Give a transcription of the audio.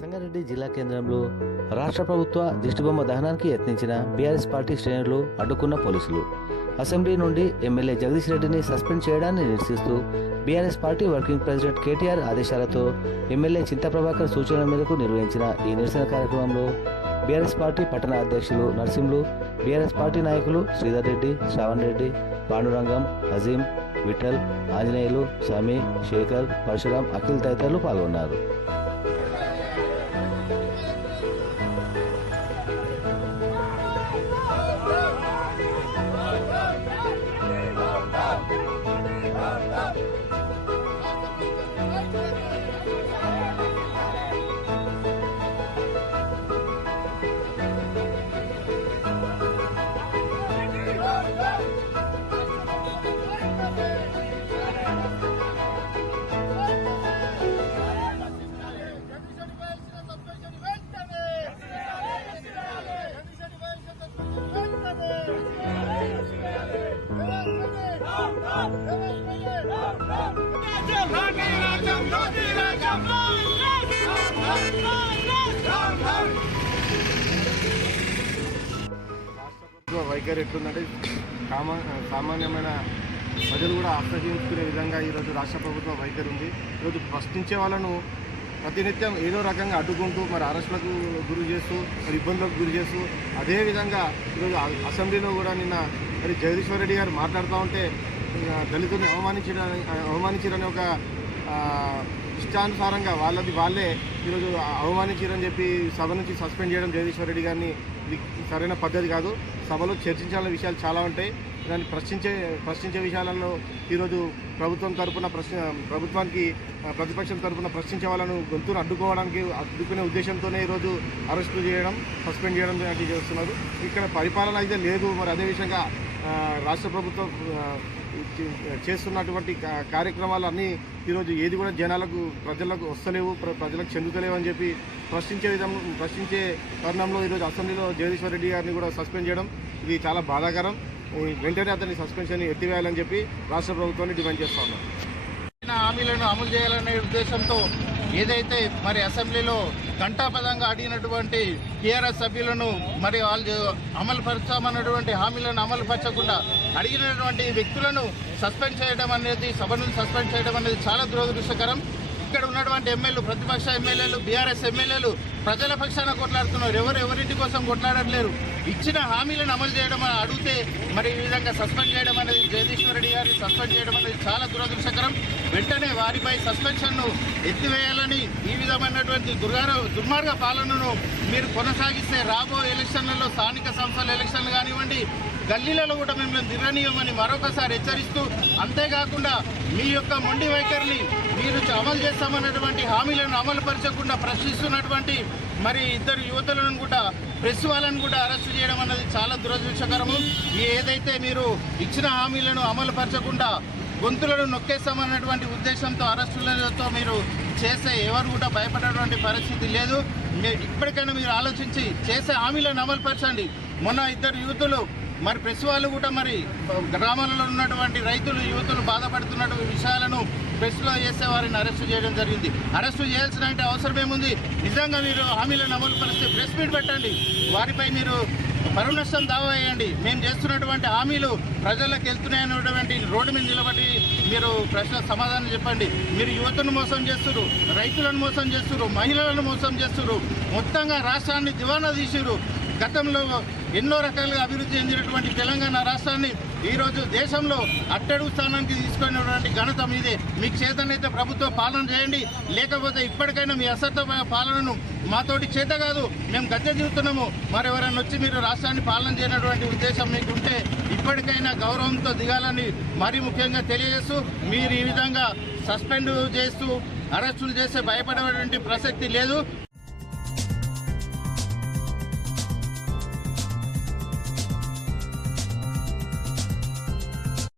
సంగారెడ్డి జిల్లా కేంద్రంలో రాష్ట్ర ప్రభుత్వ దిష్టిబొమ్మ దహనానికి యత్నించిన బీఆర్ఎస్ పార్టీ శ్రేణులు అడ్డుకున్న పోలీసులు అసెంబ్లీ నుండి ఎమ్మెల్యే జగదీష్ రెడ్డిని సస్పెండ్ చేయడాన్ని నిరసిస్తూ BRS party working president KTR ఆదేశాలతో ఎమ్మెల్యే చింతా ప్రభాకర్ సూచనల మేరకు నిర్వహించిన ఈ నిరసన కార్యక్రమంలో బీఆర్ఎస్ పార్టీ పట్టణ అధ్యక్షులు నర్సింహులు, బీఆర్ఎస్ పార్టీ నాయకులు శ్రీధర్ రెడ్డి, శ్రావణ్ రెడ్డి, పాండురంగం, నజీం, విఠల్, ఆంజనేయులు, సమీ, శేఖర్, పరశురాం, అఖిల్ తదితరులు పాల్గొన్నారు. వైఖరి ఎట్లుందంటే సామాన్యమైన ప్రజలు కూడా ఆశ్రయించుకునే విధంగా ఈరోజు రాష్ట్ర ప్రభుత్వం వైఖరి ఉంది. ఈరోజు ప్రశ్నించే వాళ్ళను ప్రతినిత్యం ఏదో రకంగా అడ్డుకుంటూ మరి అరెస్టులకు గురి చేస్తూ మరి ఇబ్బందులకు గురి చేస్తూ అదేవిధంగా ఈరోజు అసెంబ్లీలో కూడా నిన్న మరి జగదీశ్వర్ రెడ్డి గారు మాట్లాడుతూ ఉంటే దళితుల్ని అవమానించారని ఒక ఇష్టానుసారంగా వాళ్ళే ఈరోజు అవమానించారని చెప్పి సభ నుంచి సస్పెండ్ చేయడం జగదీశ్వర్ రెడ్డి గారిని ఇది సరైన పద్ధతి కాదు. సభలో చర్చించాల్సిన విషయాలు చాలా ఉంటాయి. దాన్ని ప్రశ్నించే విషయాలలో ఈరోజు ప్రభుత్వం తరపున ప్రభుత్వానికి ప్రతిపక్షం తరపున ప్రశ్నించే వాళ్ళను గొంతును అడ్డుకునే ఉద్దేశంతోనే ఈరోజు అరెస్టు చేయడం, సస్పెండ్ చేయడం లాంటివి చేస్తున్నారు. ఇక్కడ పరిపాలన అయితే లేదు. మరి అదే విధంగా రాష్ట్ర ప్రభుత్వం చేస్తున్నటువంటి కార్యక్రమాలు అన్నీ ఈరోజు ఏది కూడా ప్రజలకు వస్తలేవు, ప్రజలకు చెందుతలేవు అని చెప్పి ప్రశ్నించే తరుణంలో ఈరోజు అసెంబ్లీలో జగదీశ్వర్ రెడ్డి గారిని కూడా సస్పెండ్ చేయడం ఇది చాలా బాధాకరం. వెంటనే అతని సస్పెన్షన్ ఎత్తివేయాలని చెప్పి రాష్ట్ర ప్రభుత్వాన్ని డిమాండ్ చేస్తా ఉన్నాం. హామీలను అమలు చేయాలనే ఉద్దేశంతో ఏదైతే మరి అసెంబ్లీలో ఘంటాపదంగా అడిగినటువంటి టీఆర్ఎస్ సభ్యులను మరి వాళ్ళు అమలుపరచామన్నటువంటి హామీలను అమలుపరచకుండా అడిగినటువంటి వ్యక్తులను సస్పెండ్ చేయడం అనేది, సభ నుంచి సస్పెండ్ చేయడం అనేది చాలా దురదృష్టకరం. ఇక్కడ ఉన్నటువంటి ఎమ్మెల్యేలు, ప్రతిపక్ష ఎమ్మెల్యేలు, బీఆర్ఎస్ ఎమ్మెల్యేలు ప్రజల పక్షాన కొట్లాడుతున్నారు. ఎవరింటి కోసం కొట్లాడట్లేరు. ఇచ్చిన హామీలను అమలు చేయడం అడిగితే మరి ఈ విధంగా సస్పెండ్ చేయడం అనేది, జగదీశ్వర్ రెడ్డి గారిని సస్పెండ్ చేయడం అనేది చాలా దురదృష్టకరం. వెంటనే వారిపై సస్పెన్షన్ను ఎత్తివేయాలని, ఈ విధమైనటువంటి దుర్మార్గ పాలనను మీరు కొనసాగిస్తే రాబోయే ఎలక్షన్లలో, స్థానిక సంస్థల ఎలక్షన్లు కానివ్వండి, గల్లీలలో కూడా మిమ్మల్ని నిరనీయమని మరొకసారి హెచ్చరిస్తూ, అంతేకాకుండా మీ యొక్క మొండి వైఖరిని మీరు అమలు చేస్తామన్నటువంటి హామీలను అమలు పరచకుండా ప్రశ్నిస్తున్నటువంటి మరి ఇద్దరు యువతులను కూడా, ప్రెస్ వాళ్ళను కూడా అరెస్టు చేయడం అనేది చాలా దురదృష్టకరము. ఏదైతే మీరు ఇచ్చిన హామీలను అమలు పరచకుండా గొంతులను నొక్కేస్తామన్నటువంటి ఉద్దేశంతో అరెస్టులతో మీరు చేసే ఎవరు కూడా భయపడేటువంటి పరిస్థితి లేదు. ఇప్పటికైనా మీరు ఆలోచించి చేసే హామీలను అమలు పరచండి. మొన్న ఇద్దరు యువతులు మరి ప్రెస్ వాళ్ళు కూడా మరి గ్రామాలలో ఉన్నటువంటి రైతులు, యువతులు బాధపడుతున్న విషయాలను ప్రెస్లో చేసే వారిని అరెస్టు చేయడం జరిగింది. అరెస్టు చేయాల్సిన అవసరం ఏముంది? నిజంగా మీరు హామీలను అమలు పరిస్తే ప్రెస్ మీట్ పెట్టండి, వారిపై మీరు పరువు నష్టం దావా వేయండి. మేము చేస్తున్నటువంటి హామీలు ప్రజలకు వెళ్తున్నాయన్నటువంటి రోడ్డు మీద నిలబడి మీరు ప్రశ్న సమాధానం చెప్పండి. మీరు యువతను మోసం చేస్తున్నారు, రైతులను మోసం చేస్తున్నారు, మహిళలను మోసం చేస్తున్నారు, మొత్తంగా రాష్ట్రాన్ని దివానా తీసిరు. గతంలో ఎన్నో రకాలుగా అభివృద్ధి చెందినటువంటి తెలంగాణ రాష్ట్రాన్ని ఈరోజు దేశంలో అట్టడుగు స్థానానికి తీసుకున్నటువంటి ఘనత మీదే. మీకు చేతనైతే ప్రభుత్వ పాలన చేయండి, లేకపోతే ఇప్పటికైనా మీ అసత్వ పాలనను మాతోటి చేత కాదు, మేము గద్దె దిగుతున్నాము, మరెవరైనా వచ్చి మీరు రాష్ట్రాన్ని పాలన చేయనటువంటి ఉద్దేశం మీకు ఉంటే ఇప్పటికైనా గౌరవంతో దిగాలని మరీ ముఖ్యంగా తెలియజేస్తూ, మీరు ఈ విధంగా సస్పెండ్ చేస్తూ అరెస్టులు చేస్తే భయపడేటువంటి ప్రసక్తి లేదు.